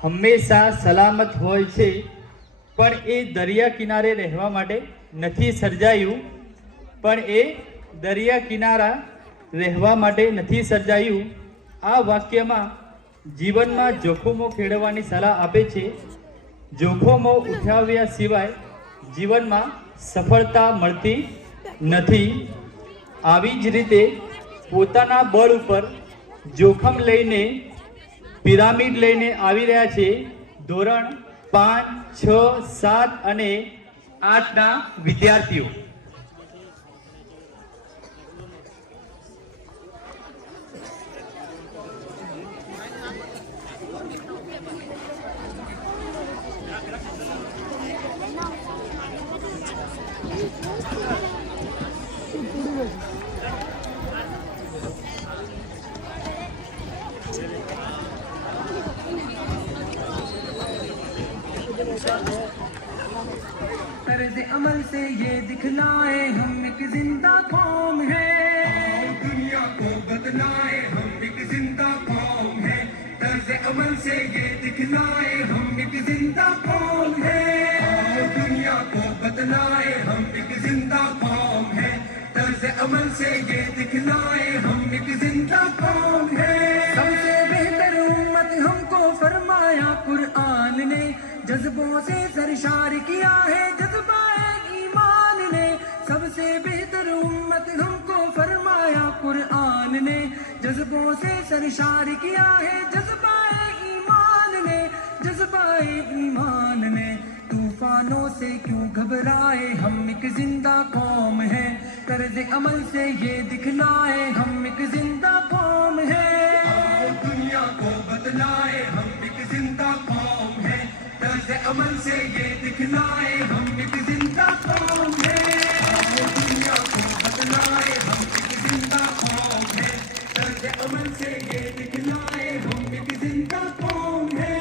હંમેશા સલામત હોય છે, પણ એ દરિયા કિનારે રહેવા માટે નથી સર્જાયું. પણ એ દરિયા કિનારા રહેવા માટે નથી સર્જાયું. આ વાક્યમાં જીવનમાં જોખમો ખેડવાની સલાહ આપે છે. જોખમો ઉઠાવ્યા સિવાય જીવનમાં સફળતા મળતી નથી. આવી જ રીતે પોતાના બળ ઉપર જોખમ લઈને પિરામિડ લઈને આવી રહ્યા છે ધોરણ 5, 6, 7 અને 8ના વિદ્યાર્થીઓ. तर्ज अमल से ये दिखलाए हम एक जिंदा कौम है, दुनिया को बदलाए हम एक जिंदा कौम है. तर्ज अमल से ये दिखलाए हम एक जिंदा कौम है, दुनिया को बदलाए हम एक जिंदा कौम है. तर्ज अमल से ये दिखलाए हम एक जिंदा कौम है. सबसे बेहतर उम्मत हमको फरमाया कुरान ने, जज्बों से सरशार किया है जज्बाए ईमान ने. सबसे बेहतर उम्मत हमको फरमाया कुरान ने, जज्बों से सरशार किया है जज्बाए ईमान ने, जज्बाए ईमान ने. तूफानों से क्यों घबराए हम एक जिंदा कौम है, तर्ज अमल से ये दिखलाए हम एक जिंदा कौम है. दुनिया को बदलाए हम एक जिंदा कौम है, तर्ज अमल से ये दिखलाए हम एक जिंदा कौम है. दुनिया को बदलाए हम एक जिंदा कौम है, तर्ज अमल से ये दिखलाए हम एक जिंदा कौम है.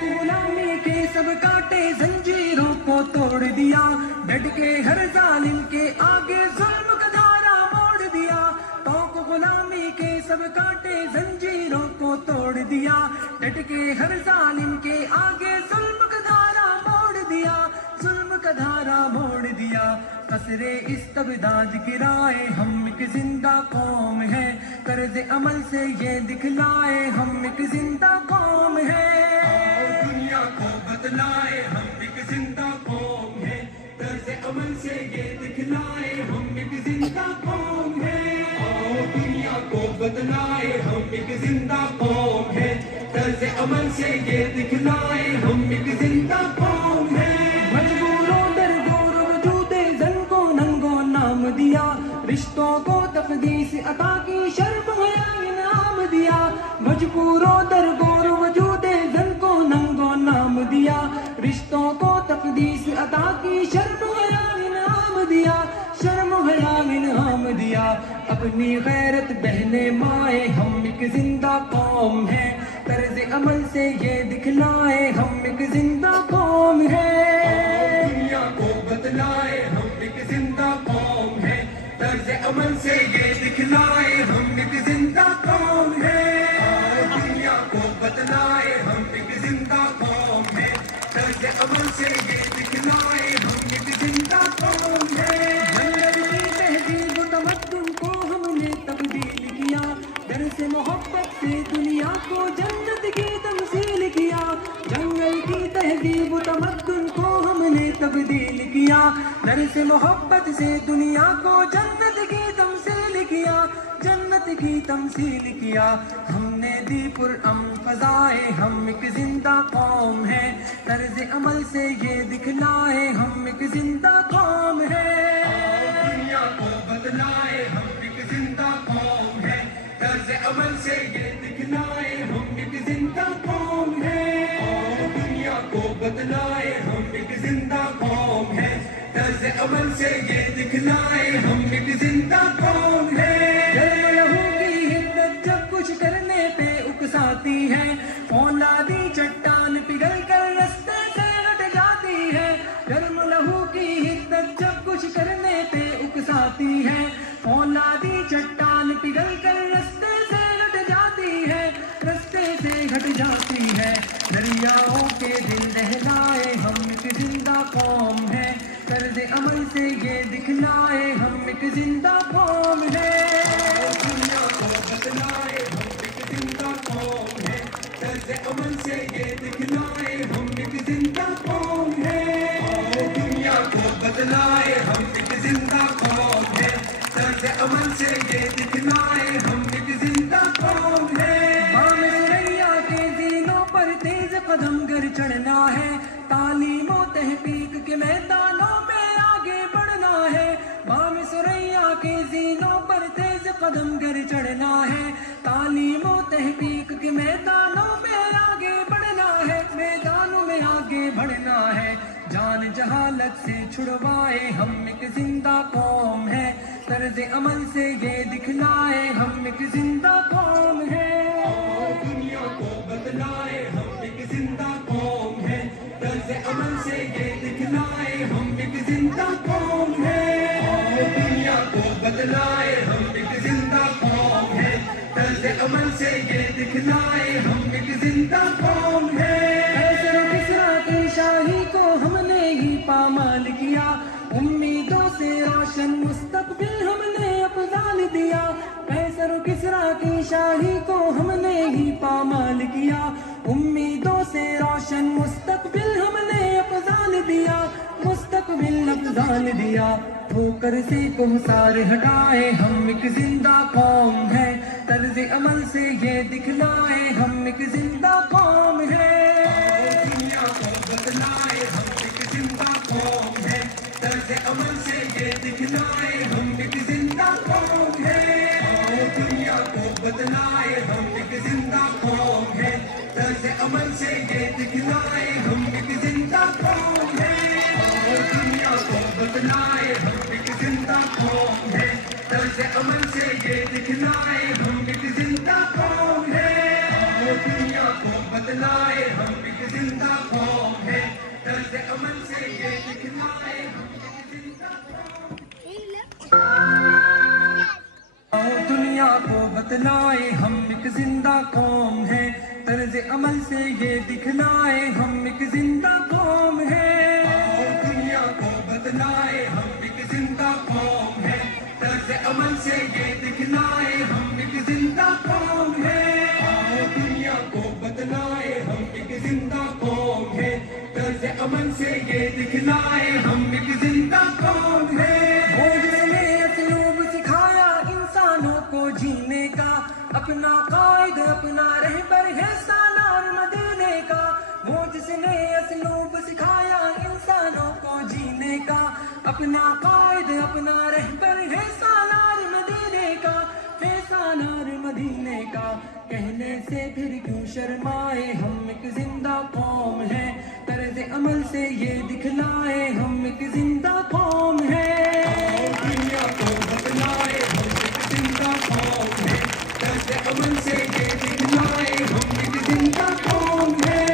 गुलामी के सब कांटे जंजीरों को तोड़ दिया, डट के हर जालिम के आगे जुल्म का धारा मोड़ दिया. गुलामी के सब कांटे जंजीरों को तोड़ दिया, डट के हर जालिम के आगे जुल्म का धारा मोड़ दिया, जुल्म का धारा मोड़ दिया. कसरे इस्तबदाद गिराए हम एक जिंदा कौम है, तर्ज अमल से ये दिखलाए हम एक जिंदा कौम है. दुनिया को बदलाए हम एक जिंदा कौम है, तर्ज अमल से ये दिखलाए हम एक जिंदा कौम है. दुनिया को बदलाए हम एक जिंदा कौम है, तर्ज अमल से ये दिखलाए हम एक जिंदा कौम है. मजबूरों दरगोर वजूदे जन को नंगो नाम दिया, रिश्तों को तकदीस अता की शर्म हया इनाम दिया. मजबूरों दरगोर वजूदे जन को नंगो नाम दिया, रिश्तों को तकदीस अता की शर्म हया इनाम दिया, शर्म हया इनाम दिया. अपनी गैरत बहने माए हम एक जिंदा कौम है, तर्ज अमल से ये दिखलाए हम एक जिंदा कौम है. दुनिया को बदलाए हम एक जिंदा कौम है, तर्ज अमल से ये दिखलाए हम एक जिंदा कौम है. दुनिया को बदलाए हम एक जिंदा कौम है, तर्ज अमल से ये दिखलाए हम एक जिंदा कौम है. से मोहब्बत से दुनिया को जन्नत की तमसील किया, जंगल की तहजीब तमद्दुन को हमने तब्दील किया. दर से मोहब्बत से दुनिया को जन्नत की तमसील किया, जन्नत की तमसील किया. हमने दी पुरअम फजाए हम एक जिंदा कौम है, तर्ज अमल से ये दिखलाए हम एक जिंदा कौम है. दुनिया को बदलाए हम एक जिंदा कौम है, तर्ज अमल से ये दिखलाए हम एक जिंदा कौम है. दुनिया को बदलाए हम एक जिंदा कौम है, तर्ज अमल से ये दिखलाए हम एक जिंदा कौम है. लहू की हिद्दत जब कुछ करने पे उकसाती है, औलादी चट्टान पिघल कर रास्ते से हट जाती है. गर्म लहू की हिद्दत जब कुछ करने पे उकसाती है, औलादी चट्टान पिघल कर रास्ते से हट जाती है, रास्ते से घट जाती है। दरियाओं के दिल दहलाए हम एक जिंदा कौम है। तर्ज अमल से ये दिखलाए हम एक जिंदा कौम है। दुनिया को बदलाए हम एक जिंदा कौम है। तर्ज अमल से ये दिखलाए हम एक जिंदा कौम है। दुनिया को बदलाए हम एक जिंदा कौम है। तर्ज अमल से ये दिखलाए हम एक जिंदा कौम है। हमें सुरैया के जीनों पर तेज कदम गर चढ़ना है। तालीम और तहकीक के मैदानों में आगे बढ़ना है। हमें सुरैया के जीनों पर तेज कदम गर चढ़ना है। तालीम और तहकीक के मैदानों में आगे बढ़ना है। मैदानों में आगे बढ़ना है। जान जहालत से छुड़वाए हम एक जिंदा कौम है। तर्ज अमल से ये दिखलाए हम एक जिंदा कौम है। दुनिया को बदलाए हम एक जिंदा कौम है। तर्ज अमल से ये दिखलाए हम एक जिंदा कौम है। दुनिया को बदलाए हम एक जिंदा कौम है। तर्ज अमल से ये दिखलाए हम एक जिंदा कौम है। किसरा की शाही को हमने ही पामाल किया। उम्मीदों से रोशन मुस्तकबिल हमने अफजाल दिया। कैसर किसरा की शाही को हमने ही पामाल किया। उम्मीदों से रोशन मुस्तकबिल हमने अफजाल दिया। मुस्तकबिल अफजाल दिया। ठोकर से कोहसार हटाए हम एक जिंदा कौम है। तर्ज अमल से ये दिखलाए हम एक जिंदा कौम है। दुनिया को बदलाए हम एक जिंदा कौम है। तर्ज अमल से ये दिखलाए हम एक जिंदा कौम है। दुनिया को बदलाए हम एक जिंदा कौम है। तर्ज अमल से ये दिखलाए हम एक जिंदा कौम है। दुनिया को बदलाए हम एक जिंदा कौम है। तर्ज अमल से ये दिखलाए हम एक जिंदा कौम है। दुनिया को बदलाए हम एक जिंदा कौम है। तर्ज अमल से ये दिखलाए हम एक जिंदा दुनिया को बदलाए हम एक जिंदा कौम है। तर्ज अमल से ये दिखलाए हम एक जिंदा कौम है। दुनिया को बदलाए हम एक जिंदा कौम है। तर्ज अमल से ये दिखलाए हम एक जिंदा कौम है। दुनिया को बदलाए हम एक जिंदा कौम है। तर्ज अमल से ये दिखलाए हम एक जिंदा कौम है। को जीने का अपना कायद अपना रहबर है सालार मदीने का। वो जिसने असलूब सिखाया इंसानों को जीने का। अपना कायद अपना रहबर है सालार मदीने का। है सालार मदीने का। कहने से फिर क्यों शर्माए हम एक जिंदा कौम है। तर्ज अमल से ये दिखलाए हम एक जिंदा कौम है। दुनिया को बदलाए हम एक जिंदा कौम है। तर्ज अमल से ये दिखलाए हम एक जिंदा कौम है।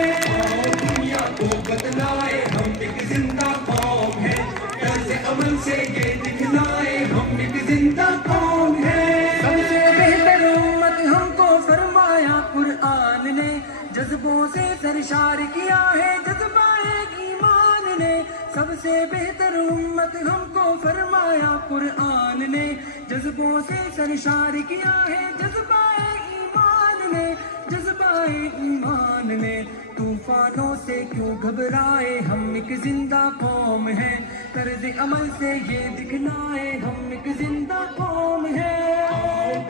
दुनिया को बदलाए हम एक जिंदा कौम है। तर्ज अमल से ये दिखलाए हम एक जिंदा कौम है। सबसे बेहतर उम्मत हमको फरमाया कुरान ने। जज्बों से सरशार किया है जज्बाए ईमान ने। सबसे बेहतर उम्मत हमको फरमाया कुरान ने। जज्बों से सरशार किया है जज्बाए ईमान ने। जज्बाए ईमान ने। तूफानों से क्यों घबराए हम एक जिंदा कौम है। तर्ज अमल से ये दिखलाए हम एक जिंदा कौम है।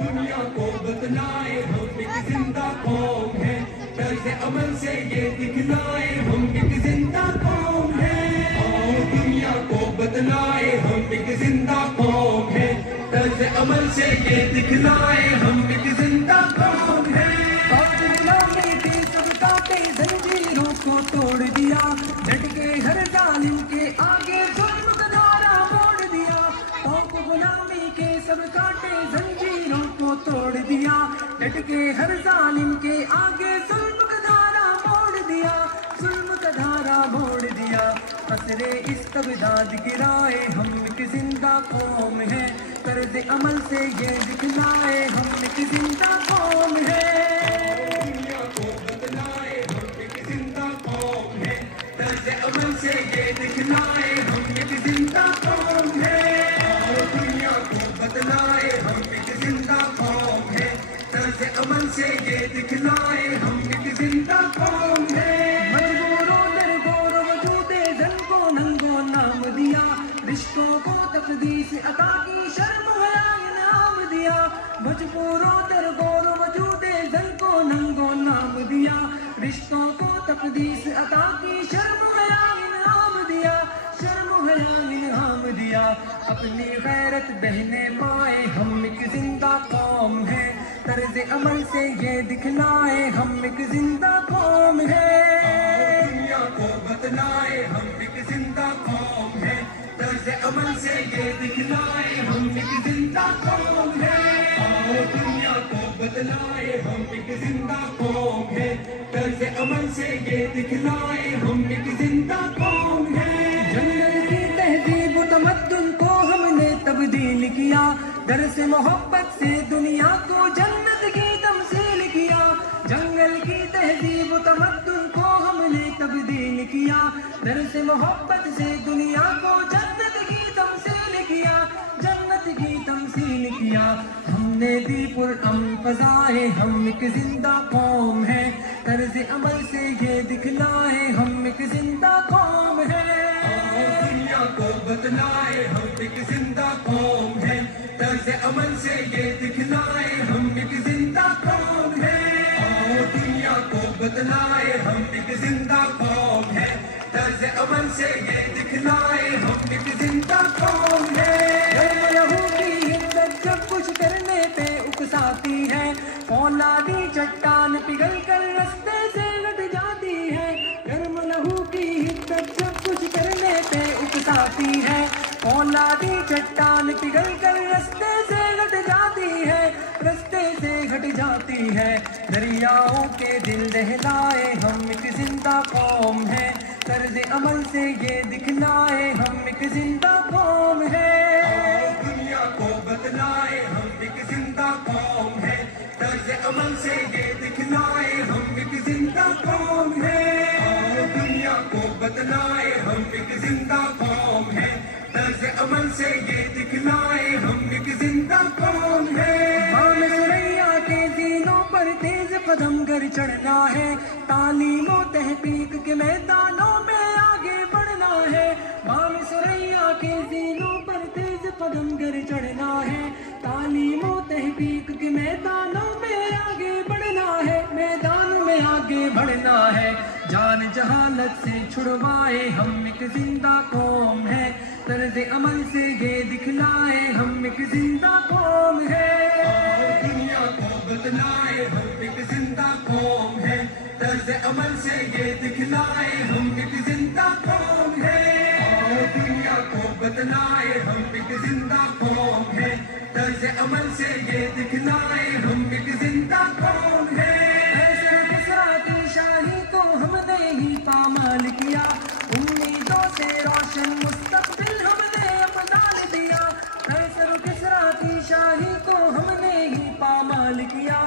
दुनिया को बदलाए हम एक जिंदा कौम है। तर्ज अमल से ये दिखलाए हम एक जिंदा कौम है। दुनिया को बदलाए हम एक जिंदा कौम है। तर्ज अमल से ये दिखलाए हम एक जिंदा कौम है। गुलामी की सब कांटे जंजीरों को तोड़ दिया। डट के हर जालिम के आगे जुल्म का धारा मोड़ दिया। गुलामी के सब कांटे जंजीरों को तोड़ दिया। डट के हर जालिम के आगे जुल्म का धारा मोड़ दिया। जुल्म का धारा मोड़ दिया। असरे इस्तबदाद गिराए हम एक जिंदा कौम है। तर्ज अमल से ये दिखलाए हम एक जिंदा कौम है। दुनिया को अमल से ये दिखलाए हम एक जिंदा कौम है और दुनिया को बदलाए हम एक जिंदा कौम है तर्ज अमल से ये दिखलाए हम एक जिंदा कौम है मजबूरों दरगोर वजूदे जन को नंगो नाम दिया रिश्तों को तकदीस अता की शर्म हया इनाम दिया मजबूरों दरगोर वजूदे जन को नंगो नाम दिया रिश्तों को तकदीस अता की शर्म हया इनाम दिया शर्म हया इनाम दिया अपनी गैरत बहने पाए हम एक जिंदा कौम है तर्ज अमल से ये दिखलाए हम एक जिंदा कौम है दुनिया को बदलाए हम एक जिंदा कौम है तर्ज अमल से ये दिखलाए हम एक जिंदा कौम है और दुनिया को बदलाए हम एक जिंदा कौम है तर्ज अमल से ये दिखलाए हम एक जिंदा कौम है जंगल की तहजीब तमद्दुन को हमने तब्दील किया दर से मोहब्बत से दुनिया को जन्नत की तमसील किया जंगल की तहजीब तमद्दुन को हमने तब्दील किया दर से मोहब्बत से दुनिया को जन्नत की तमसील किया जन्नत की तमसील किया हमने दी पुरअमन फज़ाए हम एक जिंदा कौम है तर्ज अमल से ये दिखलाए हम एक जिंदा कौम है दुनिया को बदलाए हम एक जिंदा कौम है तर्ज अमल से ये दिखलाए हम एक जिंदा कौम है दुनिया को बदलाए हम एक जिंदा कौम है तर्ज अमल से ये दिखलाए हम एक जिंदा कौम है लहू की हिम्मत जब कुछ करने पे उकसाती है औलादी चट्टान पिघल कर रास्ते से हट जाती है गर्म लहू की हिम्मत जब कुछ करने पे उकसाती है औलादी चट्टान पिघल कर रास्ते से हट जाती है रास्ते से हट जाती है दरियाओं के दिल दहलाए हम एक जिंदा कौम है तर्ज अमल से ये दिखलाए हम एक जिंदा कौम है दुनिया को बदलाए हम एक जिंदा कौम है तर्ज अमल से ये दिखलाए हम एक जिंदा कौम है दुनिया को बदलाए हम एक जिंदा कौम है तर्ज अमल से ये दिखलाए हम एक जिंदा कौम है सुरैया के जीनों पर तेज कदम कर चढ़ना है तालीमो तहकीक के मैदानों में आगे बढ़ना है बाम सुरैया के जीनों पर तेज कदम कर चढ़ना है तालीमो तहकीक के मैदानों में आगे बढ़ना है मैदान में आगे बढ़ना है जान जहालत से छुड़वाए हम एक जिंदा कौम है तर्ज अमल से ये दिखलाए हम एक जिंदा कौम है दुनिया को बदलाए हम एक जिंदा कौम है तर्ज अमल से ये दिखलाए हम एक जिंदा कौम है दुनिया को बदलाए हम एक जिंदा कौम है तर्ज अमल से ये दिखलाए हम एक जिंदा कौम है की शाही को हमने ही पामाल किया उम्मीदों से रोशन मुस्तकबिल हमने अपनाल दिया किसरा की शाही को हमने ही पामाल किया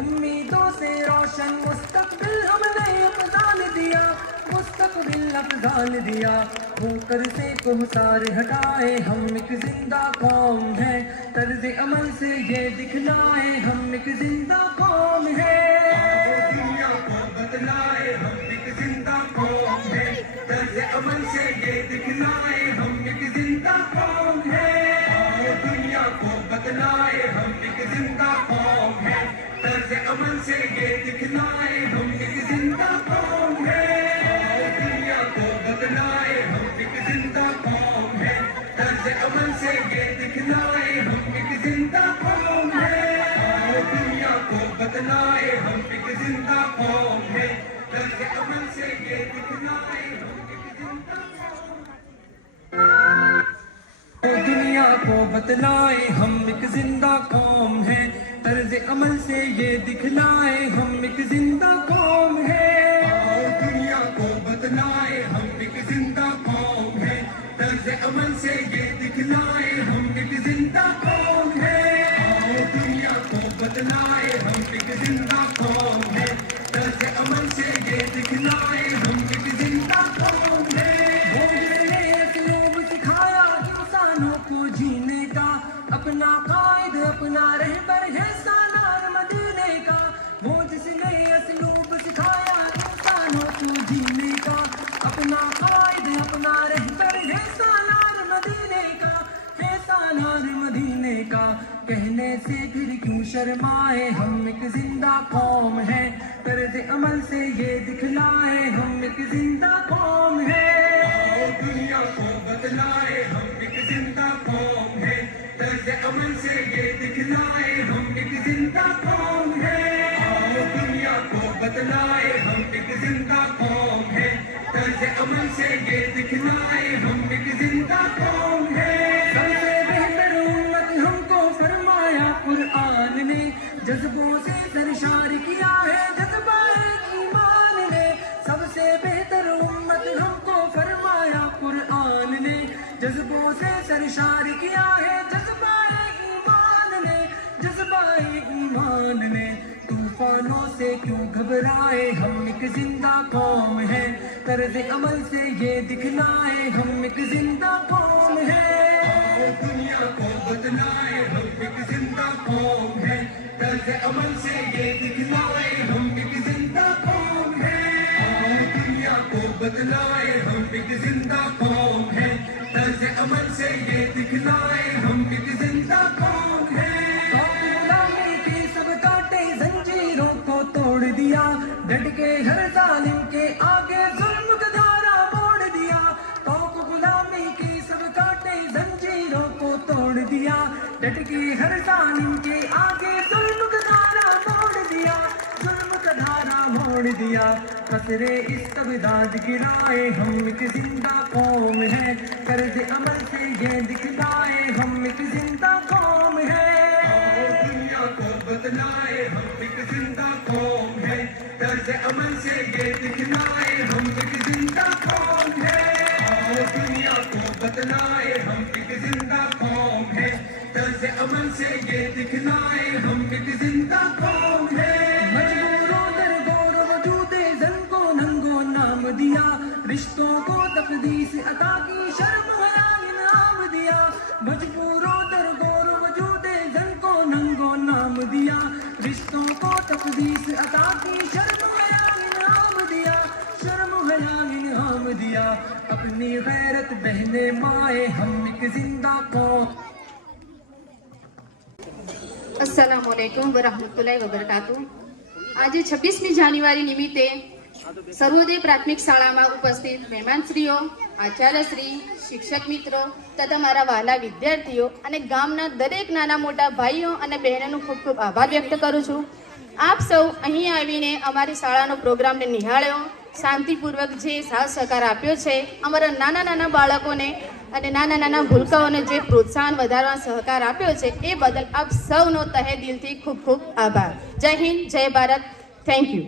उम्मीदों से रोशन मुस्तकबिल हमने अपनाल दिया मुस्तकबिल अपनाल दिया होकर से कुहसार हटाए हम एक जिंदा कौम है तर्ज अमल से ये दिखलाए हम एक जिंदा कौम है दुनिया को बदलाए हम एक जिंदा कौम है तर्ज अमल से ये दिखलाए हम एक जिंदा कौम है दुनिया को बदलाए हम एक जिंदा कौम है तर्ज अमल से ये दिखलाए हम एक जिंदा कौम है दुनिया को बदलाए हम एक जिंदा कौम है तर्ज अमल से ये दिखलाए हम एक जिंदा कौम है दुनिया को बदलाए हम एक जिंदा कौम है तर्ज अमल से ये दिखलाए हम एक जिंदा दुनिया को बदलाए हम एक जिंदा कौम है तर्ज अमल से ये दिखलाए हम एक जिंदा कौम है दुनिया को बदलाए हम एक जिंदा कौम है तर्ज अमल से ये दिखलाए हम एक जिंदा कौम है दुनिया को बदलाए हम एक जिंदा कौम है तर्ज अमल से ये दिखलाए हम एक जिंदा कौम है कहने से फिर क्यों शर्माए, हम एक जिंदा कौम है, तर्ज अमल से ये दिखलाए हम एक जिंदा कौम है। आओ दुनिया को बदलाए हम एक जिंदा कौम है, तर्ज अमल से ये दिखलाए हम एक जिंदा कौम है। आओ दुनिया को बदलाए हम एक जिंदा कौम है, तर्ज अमल से ये दिखलाए हम एक जिंदा कौम है। सबसे बेहतर उम्मत हमको फरमाया कुरान ने, जज्बों से सरशार किया है जज्बा ईमान ने। सबसे बेहतर उम्मत हमको फरमाया कुरान ने, जज्बों से सरशार किया है जज्बा ईमान ने, जज्बा ईमान ने। तूफानों से क्यों घबराए हम एक जिंदा कौम है, तर्ज अमल से ये दिखलाए हम एक जिंदा कौम है। आओ दुनिया को बदलाए हम एक जिंदा कौम है, तर्ज अमल से ये दिखलाए हम एक जिंदा कौम है। आओ दुनिया को बदलाए हम एक जिंदा कौम है, तर्ज अमल से ये दिखलाए हम एक जिंदा कौम है। गुलामी की सब कांटे जंजीरों को तोड़ दिया, डट के हर जालिम के आगे जुल्म का धारा मोड़ दिया। तो गुलामी की सब कांटे जंजीरों को तोड़ दिया, डट के हर जालिम के आगे जुल्म का धारा मोड़ दिया, जुल्म का धारा मोड़ दिया। कसरे इस्तबदाद गिराए हम एक जिंदा कौम है, कर्ज अमल से ये दिखलाए हम एक जिंदा कौम है। आओ दुनिया को बदलाए हम एक जिंदा कौम है, तर्ज अमल से ये दिखलाए हम एक जिंदा कौम है। आओ दुनिया को बदलाए हम एक जिंदा कौम है, तर्ज अमल से ये दिखलाए हम एक जिंदा कौम है। मजबूरों दर गौर वजूदे जन को नंगो नाम दिया, रिश्तों को तकदीस अता की शर्म हरा इनाम दिया। मजबूरों दर गौर वजूदे जन को नंगो नाम दिया, रिश्तों को तकदीस अता की शर्म हरा इनाम दिया, शर्म हरा इनाम दिया। अपनी गैरत बहने माए हम एक जिंदा कौम। अस्सलामुअलैकुम वरहमतुल्लाहि वबरकातुह। આજે 26મી જાન્યુઆરી નિમિત્તે સર્વોદય પ્રાથમિક શાળામાં ઉપસ્થિત મહેમાનશ્રીઓ, આચાર્યશ્રી, શિક્ષક મિત્રો તથા મારા વહાલા વિદ્યાર્થીઓ અને ગામના દરેક નાના મોટા ભાઈઓ અને બહેનોનો ખૂબ ખૂબ આભાર વ્યક્ત કરું છું. આપ સૌ અહીં આવીને અમારી શાળાનો પ્રોગ્રામને નિહાળ્યો, શાંતિપૂર્વક જે સાથ સહકાર આપ્યો છે, અમારા નાના નાના બાળકોને અને નાના નાના ભૂલકાઓને જે પ્રોત્સાહન વધારવા સહકાર આપ્યો છે એ બદલ આપ સૌનો તહે દિલથી ખૂબ ખૂબ આભાર. જય હિન્દ, જય ભારત. Thank you.